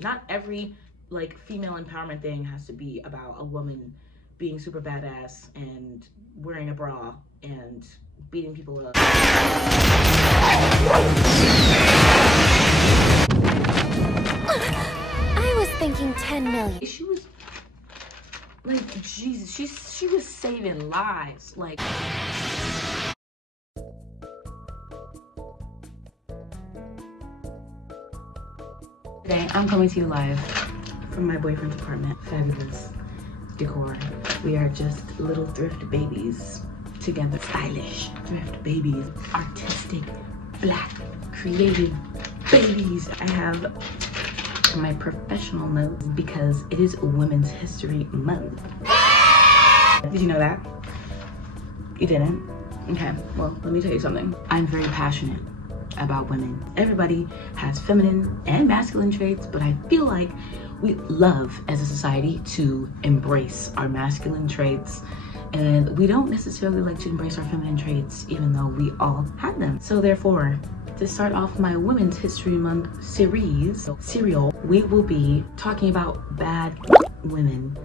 Not every like female empowerment thing has to be about a woman being super badass and wearing a bra and beating people up. I was thinking 10 million. She was like, Jesus, she was saving lives. Like, today I'm coming to you live from my boyfriend's apartment. Fabulous decor. We are just little thrift babies together. Stylish thrift babies. Artistic, black, creative babies. I have my professional notes because it is Women's History Month. Did you know that? You didn't? Okay, well, let me tell you something. I'm very passionate about women. Everybody has feminine and masculine traits, but I feel like we love as a society to embrace our masculine traits, and we don't necessarily like to embrace our feminine traits even though we all have them. So therefore, to start off my Women's History Month serial, we will be talking about bad women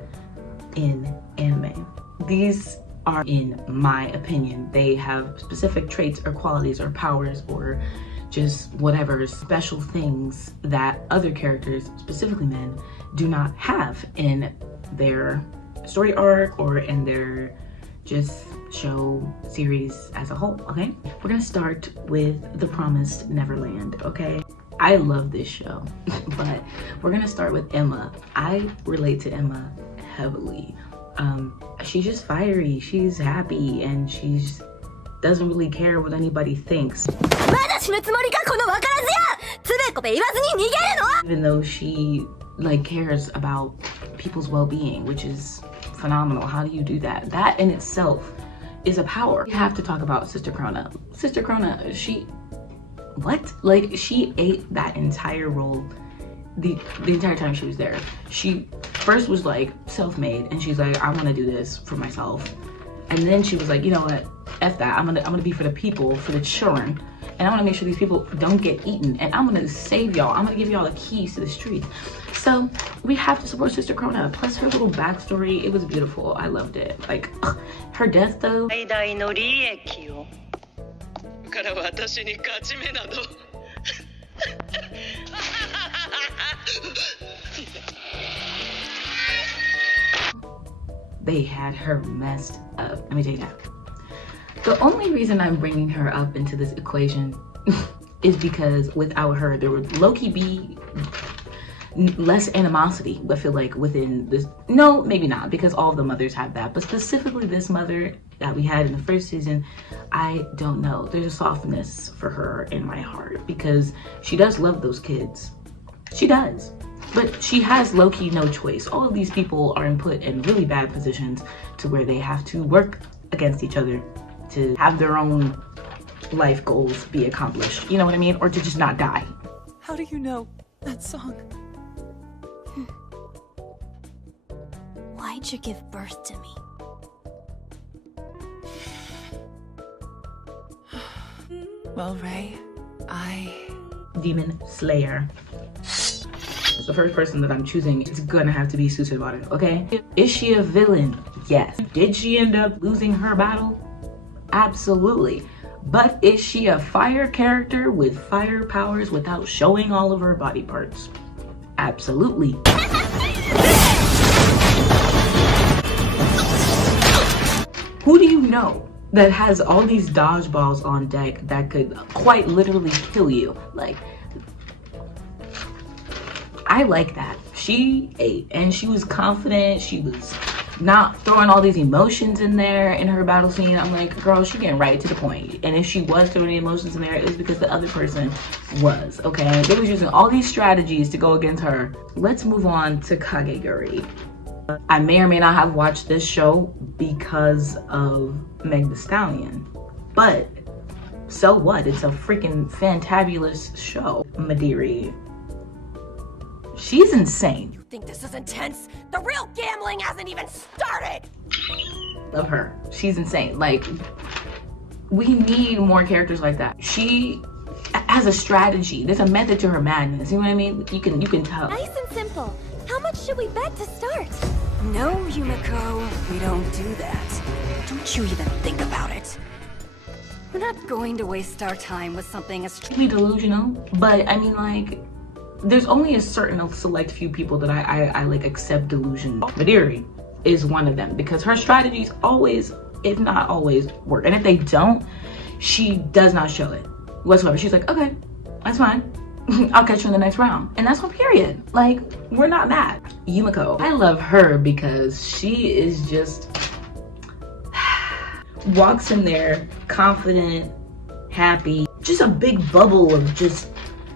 in anime. These are, in my opinion, they have specific traits or qualities or powers or just whatever special things that other characters, specifically men, do not have in their story arc or in their just show series as a whole, okay? We're gonna start with The Promised Neverland, okay? I love this show, but we're gonna start with Emma. I relate to Emma heavily. She's just fiery, she's happy, and she's doesn't really care what anybody thinks. Even though she like cares about people's well-being, which is phenomenal. How do you do that? That in itself is a power. We have to talk about Sister Krona. Sister Krona, she ate that entire role the entire time she was there. She first was like self-made and she's like, I want to do this for myself. And then she was like, you know what, F that. I'm gonna be for the people, for the children, and I want to make sure these people don't get eaten, and I'm gonna save y'all. I'm gonna give y'all the keys to the street. So we have to support Sister Krona. Plus her little backstory, it was beautiful. I loved it. Like her death though. They had her messed up. Let me tell you that. The only reason I'm bringing her up into this equation is because without her, there would low-key be less animosity, I feel like, within this. No, maybe not, because all of the mothers have that. But specifically this mother that we had in the first season, I don't know. There's a softness for her in my heart because she does love those kids. She does. But she has low-key no choice. All of these people are put in really bad positions to where they have to work against each other to have their own life goals be accomplished. You know what I mean? Or to just not die. How do you know that song? Why'd you give birth to me? Well, Ray, Demon Slayer. The first person that I'm choosing is gonna have to be Susebara, okay? Is she a villain? Yes. Did she end up losing her battle? Absolutely. But is she a fire character with fire powers without showing all of her body parts? Absolutely. Who do you know that has all these dodgeballs on deck that could quite literally kill you? Like, I like that. She ate and she was confident. She was not throwing all these emotions in there in her battle scene. I'm like, girl, she getting right to the point. And if she was throwing the emotions in there, it was because the other person was, okay? They was using all these strategies to go against her. Let's move on to Kageguri. I may or may not have watched this show because of Meg Thee Stallion, but so what? It's a freaking fantabulous show. Madiri. She's insane. You think this is intense? The real gambling hasn't even started! Love her. She's insane. Like, we need more characters like that. She has a strategy. There's a method to her madness. You know what I mean? You can tell. Nice and simple. How much should we bet to start? No, Yumiko, we don't do that. Don't you even think about it. We're not going to waste our time with something as delusional, but I mean, like, there's only a certain select few people that I like accept delusion. Madiri is one of them because her strategies always, if not always, work. And if they don't, she does not show it whatsoever. She's like, okay, that's fine. I'll catch you in the next round. And that's on period. Like, we're not mad. Yumiko, I love her because she is just walks in there confident, happy, just a big bubble of just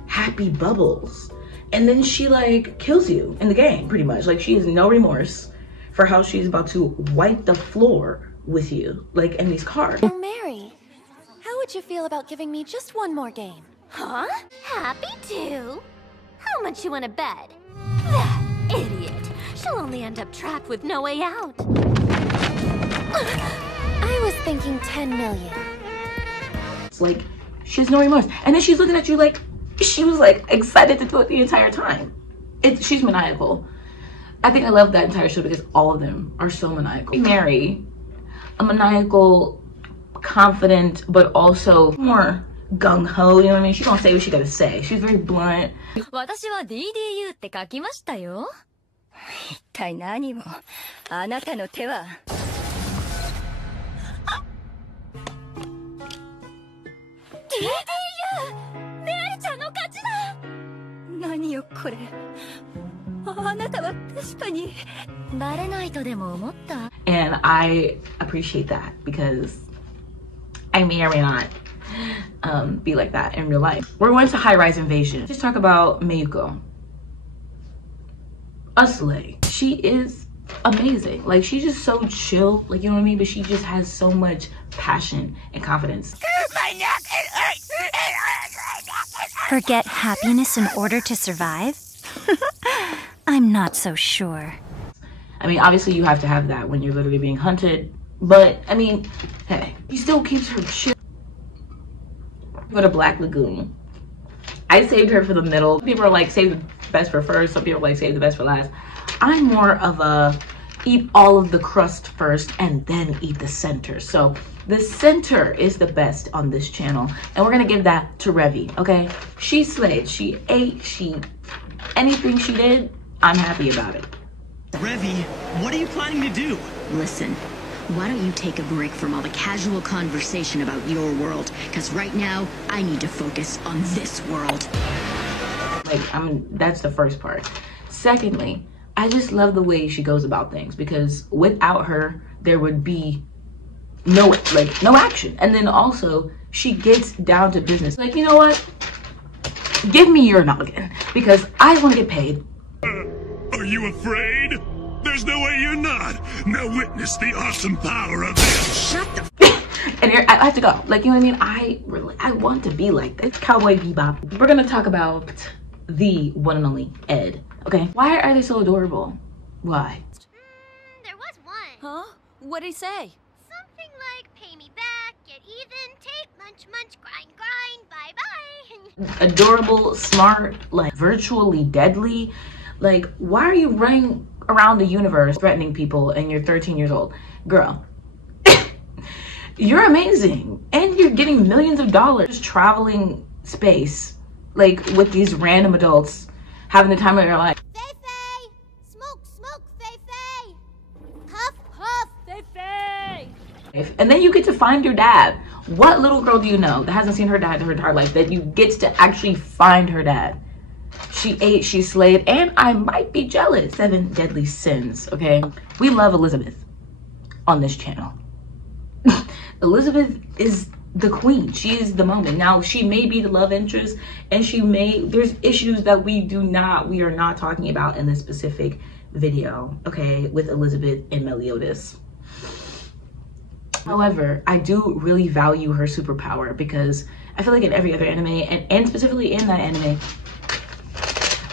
happy bubbles. And then she like kills you in the game pretty much. Like, she has no remorse for how she's about to wipe the floor with you, like in these cards. Oh, Mary, how would you feel about giving me just one more game? Huh? Happy to. How much you want to bet? That idiot. She'll only end up trapped with no way out. I was thinking 10 million. It's like, she has no remorse. And then she's looking at you like, she was like excited to do it the entire time. She's maniacal. I think I love that entire show because all of them are so maniacal. Mary, a maniacal, confident, but also more gung-ho, you know what I mean? She gonna say what she gotta say. She's very blunt. 私は DDU って書きましたよ。一体何をあなたの手は。DDU! メアリちゃんの勝ちだ！何よこれ。あなたは確かに。バレないとでも思った？ And I appreciate that because I may or may not be like that in real life. We're going to High Rise Invasion. Just talk about Mayuko. A slay. She is amazing. Like, she's just so chill, like, you know what I mean? But she just has so much passion and confidence. Forget happiness in order to survive? I'm not so sure. I mean, obviously you have to have that when you're literally being hunted, but I mean, hey, she still keeps her chill. Go to Black Lagoon. I saved her for the middle. People are like, save the best for first. Some people are like, save the best for last. I'm more of a eat all of the crust first and then eat the center. So the center is the best on this channel, and we're gonna give that to Revi, okay? She slayed, she ate, anything she did, I'm happy about it. Revi, what are you planning to do? Listen, why don't you take a break from all the casual conversation about your world? Because right now, I need to focus on this world. Like, that's the first part. Secondly, I just love the way she goes about things because without her, there would be no action. And then also, she gets down to business. Like, you know what? Give me your noggin because I want to get paid. Are you afraid? There's no way you're not. Now witness the awesome power of this. Shut the And I have to go. Like, you know what I mean? I want to be like this. Cowboy Bebop. We're gonna talk about the one and only Ed. Okay? Why are they so adorable? Why? There was one. Huh? What'd he say? Something like, pay me back, get even, take, munch, munch, grind, grind, bye-bye. Adorable, smart, like virtually deadly. Like, why are you running around the universe threatening people and you're 13 years old? Girl, you're amazing. And you're getting millions of dollars traveling space, like with these random adults having the time of your life. Fei-Fei! Smoke, smoke, Fei-Fei! Puff, puff, Fei-Fei! And then you get to find your dad. What little girl do you know that hasn't seen her dad in her entire life that you get to actually find her dad? She ate, she slayed, and I might be jealous. 7 deadly sins, okay? We love Elizabeth on this channel. Elizabeth is the queen. She is the moment. Now, she may be the love interest, and there's issues that we are not talking about in this specific video, okay, with Elizabeth and Meliodas. However, I do really value her superpower because I feel like in every other anime, and specifically in that anime,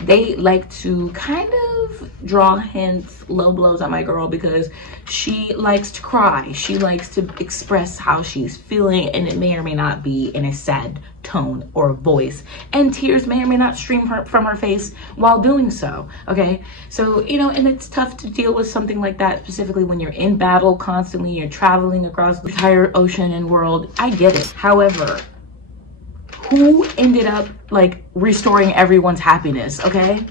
they like to kind of draw hints, low blows at my girl because she likes to cry. She likes to express how she's feeling, and it may or may not be in a sad tone or voice, and tears may or may not stream from her face while doing so. Okay, so you know, and it's tough to deal with something like that, specifically when you're in battle constantly, you're traveling across the entire ocean and world. I get it. However, who ended up like restoring everyone's happiness? Okay,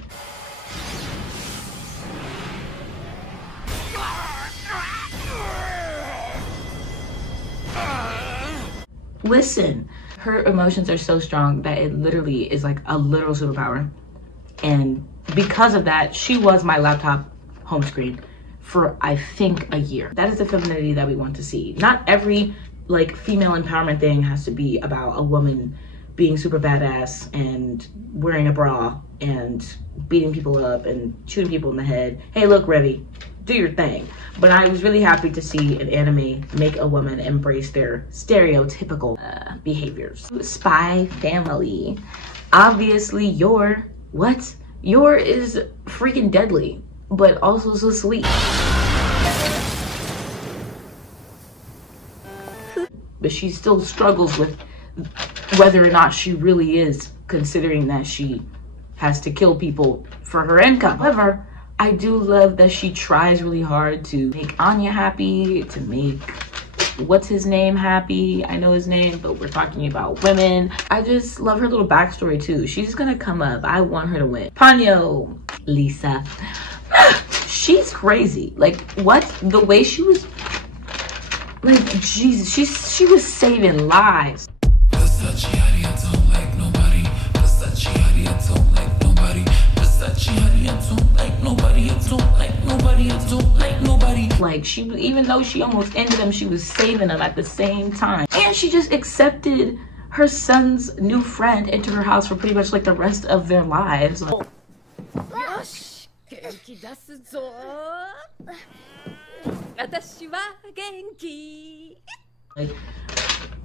listen, her emotions are so strong that it literally is like a literal superpower. And because of that, she was my laptop home screen for I think a year. That is the femininity that we want to see. Not every like female empowerment thing has to be about a woman being super badass and wearing a bra and beating people up and shooting people in the head. Hey, look, Revy, do your thing. But I was really happy to see an anime make a woman embrace their stereotypical behaviors. Spy family. Obviously, Yor is freaking deadly, but also so sweet. But she still struggles with whether or not she really is, considering that she has to kill people for her income. However, I do love that she tries really hard to make Anya happy, to make what's his name happy. I know his name, but we're talking about women. I just love her little backstory too. She's gonna come up. I want her to win. Ponyo, Lisa. She's crazy. Like, what? The way she was, like, Jesus, she was saving lives. Like, she, even though she almost ended them, she was saving them at the same time. And she just accepted her son's new friend into her house for pretty much like the rest of their lives. Like,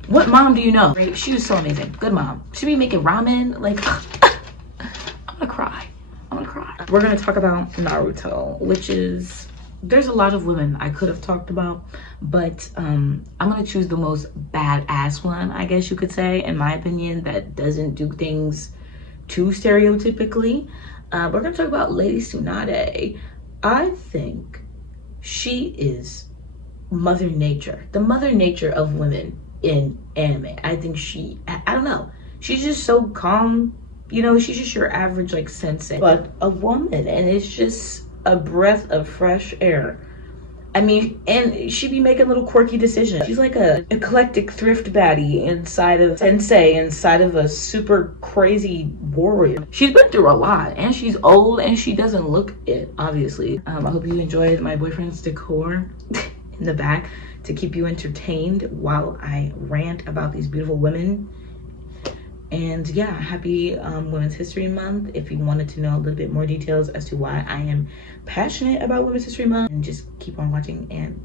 what mom do you know? Right? She was so amazing. Good mom. She be making ramen. Like, I'm gonna cry. I'm gonna cry. We're gonna talk about Naruto, which is, there's a lot of women I could have talked about, but I'm gonna choose the most badass one, I guess you could say, in my opinion, that doesn't do things too stereotypically. We're gonna talk about Lady Tsunade. I think she is Mother Nature, the Mother Nature of women in anime. I think she, I don't know, she's just so calm. You know, she's just your average like sensei, but a woman, and it's just a breath of fresh air. I mean, and she be making little quirky decisions. She's like a eclectic thrift baddie inside of sensei, inside of a super crazy warrior. She's been through a lot, and she's old, and she doesn't look it, obviously. I hope you enjoyed my boyfriend's decor in the back to keep you entertained while I rant about these beautiful women. And yeah, happy Women's History Month. If you wanted to know a little bit more details as to why I am passionate about Women's History Month, and just keep on watching, and